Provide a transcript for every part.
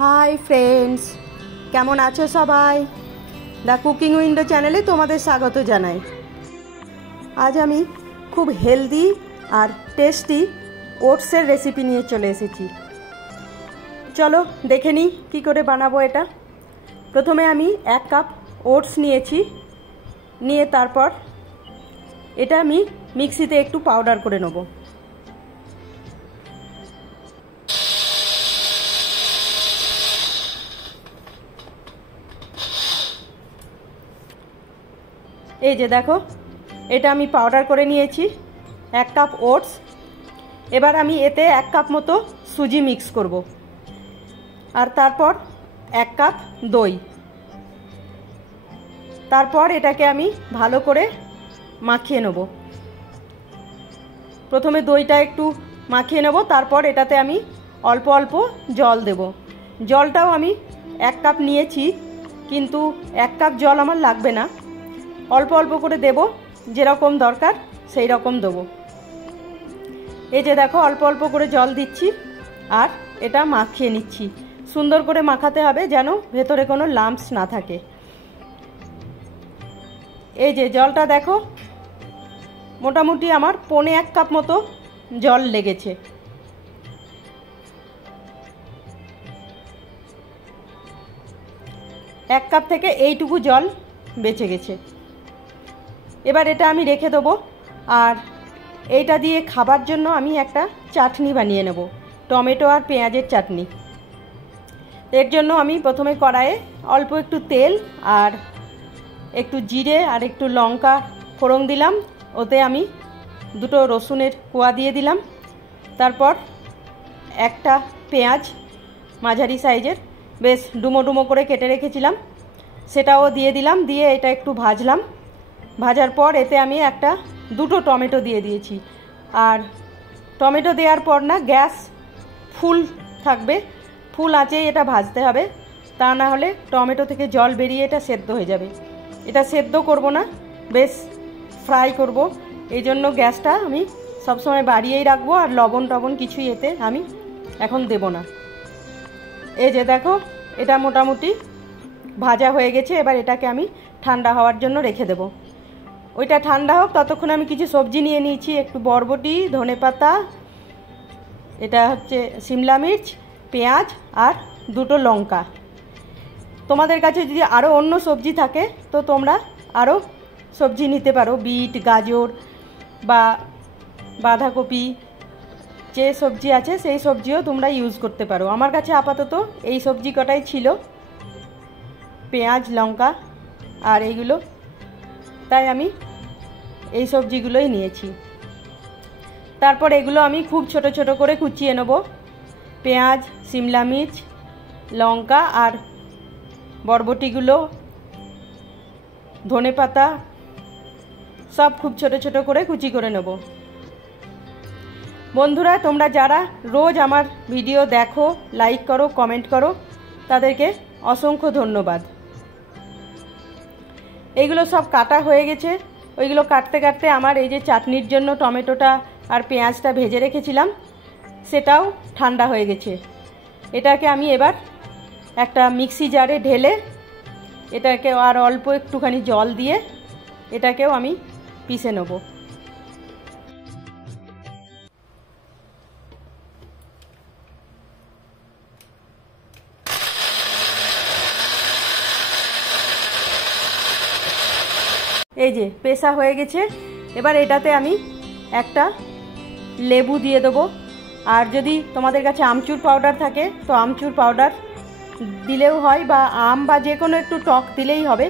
Hi friends, কেমন আছো সবাই? দ্য কুকিং উইন্ডো চ্যানেলে তোমাদের স্বাগত জানাই। আজ আমি খুব হেলদি আর টেস্টি ওটসের রেসিপি নিয়ে চলে এসেছি। চলো দেখে নিই কী করে বানাবো এটা। প্রথমে আমি 1 কাপ ওটস নিয়েছি, নিয়ে তারপর এটা আমি মিক্সিতে একটু পাউডার করে নেব। এই যে দেখো, এটা আমি পাউডার করে নিয়েছি 1 কাপ ওটস। এবার আমি এতে 1 কাপ মতো সুজি মিক্স করব, আর তারপর 1 কাপ দই। তারপর এটাকে আমি ভালো করে মাখিয়ে নেব। প্রথমে দইটা একটু মাখিয়ে নেব, তারপর এটাতে আমি অল্প অল্প জল দেব। জলটাও আমি 1 কাপ নিয়েছি, কিন্তু 1 কাপ জল আমার লাগবে না, অল্প অল্প করে দেব, যেরকম দরকার সেই রকম দেবো। এই যে দেখো, অল্প অল্প করে জল দিচ্ছি আর এটা মাখিয়ে নিচ্ছি। সুন্দর করে মাখাতে হবে যেন ভেতরে কোনো লাম্পস না থাকে। এই যে জলটা দেখো, মোটামুটি আমার 1.25 কাপ মতো জল লেগেছে। এক কাপ থেকে এইটুকু জল বেঁচে গেছে। এবার এটা আমি রেখে দেবো, আর এইটা দিয়ে খাবার জন্য আমি একটা চাটনি বানিয়ে নেব, টমেটো আর পেঁয়াজের চাটনি। এর জন্য আমি প্রথমে কড়াইয়ে অল্প একটু তেল আর একটু জিরে আর একটু লঙ্কা ফোড়ন দিলাম। ওতে আমি 2টো রসুনের কোয়া দিয়ে দিলাম। তারপর একটা পেঁয়াজ মাঝারি সাইজের বেশ ডুমো ডুমো করে কেটে রেখেছিলাম, সেটাও দিয়ে দিলাম। দিয়ে এটা একটু ভাজলাম। ভাজার পর এতে আমি 2টো টমেটো দিয়ে দিয়েছি। আর টমেটো দেওয়ার পর না, গ্যাস ফুল থাকবে, ফুল আঁচেই এটা ভাজতে হবে, তা না হলে টমেটো থেকে জল বেরিয়ে এটা সেদ্ধ হয়ে যাবে। এটা সেদ্ধ করব না, বেশ ফ্রাই করব, এই জন্য গ্যাসটা আমি সবসময় বাড়িয়েই রাখবো। আর লবণ টবণ কিছুই এতে আমি এখন দেব না। এই যে দেখো, এটা মোটামুটি ভাজা হয়ে গেছে। এবার এটাকে আমি ঠান্ডা হওয়ার জন্য রেখে দেব। ওইটা ঠান্ডা হোক, ততক্ষণ আমি কিছু সবজি নিয়ে নিয়েছি। একটু বরবটি, ধনেপাতা, এটা হচ্ছে সিমলা মির্চ, পেঁয়াজ আর 2টো লঙ্কা। তোমাদের কাছে যদি আরও অন্য সবজি থাকে তো তোমরা আরও সবজি নিতে পারো, বিট, গাজর বা বাঁধাকপি, যে সবজি আছে সেই সবজিও তোমরা ইউজ করতে পারো। আমার কাছে আপাতত এই সবজি কটাই ছিল, পেঁয়াজ, লঙ্কা আর এইগুলো, তাই আমি এই সবজিগুলোই নিয়েছি। তারপর এগুলো আমি খুব ছোট ছোট করে কুচিয়ে নেব। পেঁয়াজ, সিমলা মির্চ, লঙ্কা আর বরবটিগুলো, ধনেপাতা সব খুব ছোট ছোট করে কুচি করে নেব। বন্ধুরা, তোমরা যারা রোজ আমার ভিডিও দেখো, লাইক করো, কমেন্ট করো, তাদেরকে অসংখ্য ধন্যবাদ। এইগুলো সব কাটা হয়ে গেছে। ওইগুলো কাটতে কাটতে আমার এই যে চাটনির জন্য টমেটোটা আর পেঁয়াজটা ভেজে রেখেছিলাম, সেটাও ঠান্ডা হয়ে গেছে। এটাকে আমি এবার একটা মিক্সি জারে ঢেলে এটাকে আর অল্প একটুখানি জল দিয়ে এটাকেও আমি পিষে নেব। এই যে পেষা হয়ে গেছে। এবার এটাতে আমি একটা লেবু দিয়ে দেবো। আর যদি তোমাদের কাছে আমচুর পাউডার থাকে তো আমচুর পাউডার দিলেও হয়, বা আম বা যে কোনো একটু টক দিলেই হবে।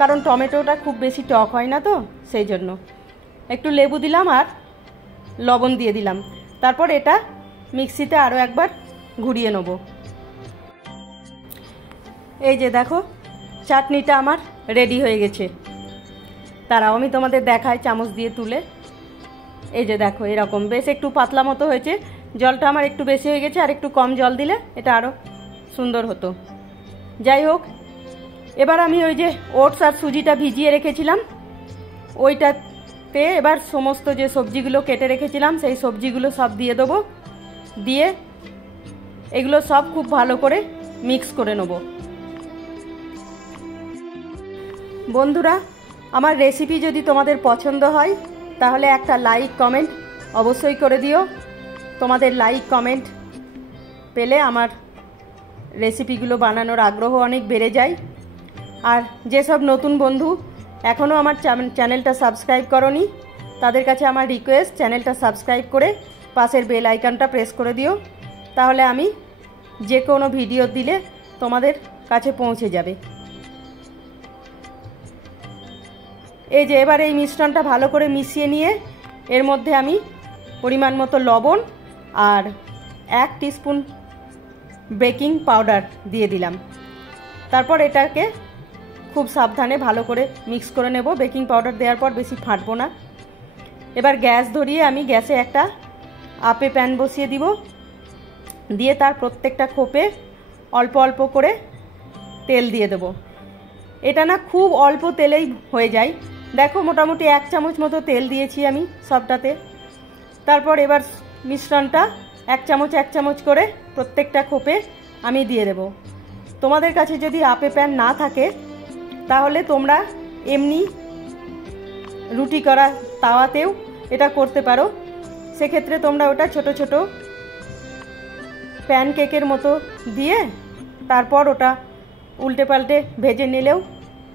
কারণ টমেটোটা খুব বেশি টক হয় না, তো সেই জন্য একটু লেবু দিলাম আর লবণ দিয়ে দিলাম। তারপর এটা মিক্সিতে আরও একবার ঘুরিয়ে নেব। এই যে দেখো, চাটনিটা আমার রেডি হয়ে গেছে। তারাও আমি তোমাদের দেখাই চামচ দিয়ে তুলে। এই যে দেখো, এরকম বেশ একটু পাতলা মতো হয়েছে। জলটা আমার একটু বেশি হয়ে গেছে, আর একটু কম জল দিলে এটা আরও সুন্দর হতো। যাই হোক, এবার আমি ওই যে ওটস আর সুজিটা ভিজিয়ে রেখেছিলাম, ওইটাতে এবার সমস্ত যে সবজিগুলো কেটে রেখেছিলাম সেই সবজিগুলো সব দিয়ে দেবো। দিয়ে এগুলো সব খুব ভালো করে মিক্স করে নেব। বন্ধুরা, আমার রেসিপি যদি তোমাদের পছন্দ হয় তাহলে একটা লাইক কমেন্ট অবশ্যই করে দিও। তোমাদের লাইক কমেন্ট পেলে আমার রেসিপিগুলো বানানোর আগ্রহ অনেক বেড়ে যায়। আর যেসব নতুন বন্ধু এখনও আমার চ্যানেলটা সাবস্ক্রাইব করোনি তাদের কাছে আমার রিকোয়েস্ট, চ্যানেলটা সাবস্ক্রাইব করে পাশের বেল আইকনটা প্রেস করে দিও, তাহলে আমি যে কোনো ভিডিও দিলে তোমাদের কাছে পৌঁছে যাবে। এই যে এবার এই মিশ্রণটা ভালো করে মিশিয়ে নিয়ে এর মধ্যে আমি পরিমাণ মতো লবণ আর 1 টিস্পুন বেকিং পাউডার দিয়ে দিলাম। তারপর এটাকে খুব সাবধানে ভালো করে মিক্স করে নেব। বেকিং পাউডার দেওয়ার পর বেশি ফাটবো না। এবার গ্যাস ধরিয়ে আমি গ্যাসে একটা আপে প্যান বসিয়ে দিব, দিয়ে তার প্রত্যেকটা খোপে অল্প অল্প করে তেল দিয়ে দেব। এটা না খুব অল্প তেলেই হয়ে যায়। দেখো মোটামুটি 1 চামচ মতো তেল দিয়েছি আমি সবটাতে। তারপর এবার মিশ্রণটা 1 চামচ করে প্রত্যেকটা খোপে আমি দিয়ে দেব। তোমাদের কাছে যদি আপে প্যান না থাকে তাহলে তোমরা এমনি রুটি করা তাওয়াতেও এটা করতে পারো। সেক্ষেত্রে তোমরা ওটা ছোট ছোট প্যানকেকের মতো দিয়ে তারপর ওটা উল্টে পাল্টে ভেজে নিলেও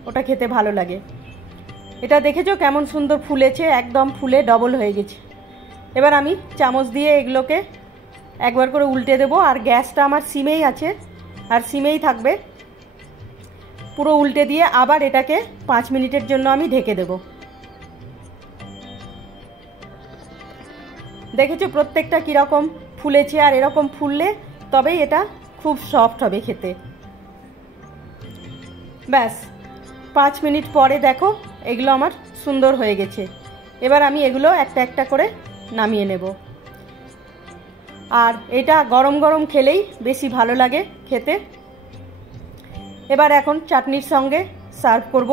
ওটা খেতে ভালো লাগে। এটা দেখেছো কেমন সুন্দর ফুলেছে, একদম ফুলে ডবল হয়ে গেছে। এবার আমি চামচ দিয়ে এগুলোকে একবার করে উল্টে দেব। আর গ্যাসটা আমার সিমেই আছে আর সিমেই থাকবে। পুরো উল্টে দিয়ে আবার এটাকে 5 মিনিটের জন্য আমি ঢেকে দেব। দেখেছো প্রত্যেকটা কীরকম ফুলেছে, আর এরকম ফুললে তবেই এটা খুব সফট হবে খেতে। ব্যাস 5 মিনিট পরে দেখো এগুলো আমার সুন্দর হয়ে গেছে। এবার আমি এগুলো একটা একটা করে নামিয়ে নেব। আর এটা গরম গরম খেলেই বেশি ভালো লাগে খেতে। এবার এখন চাটনির সঙ্গে সার্ভ করব।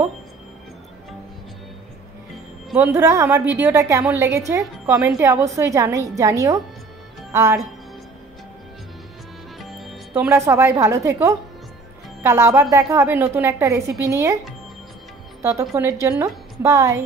বন্ধুরা, আমার ভিডিওটা কেমন লেগেছে কমেন্টে অবশ্যই জানিও। আর তোমরা সবাই ভালো থেকো। কাল আবার দেখা হবে নতুন একটা রেসিপি নিয়ে। ততক্ষণের জন্য বাই।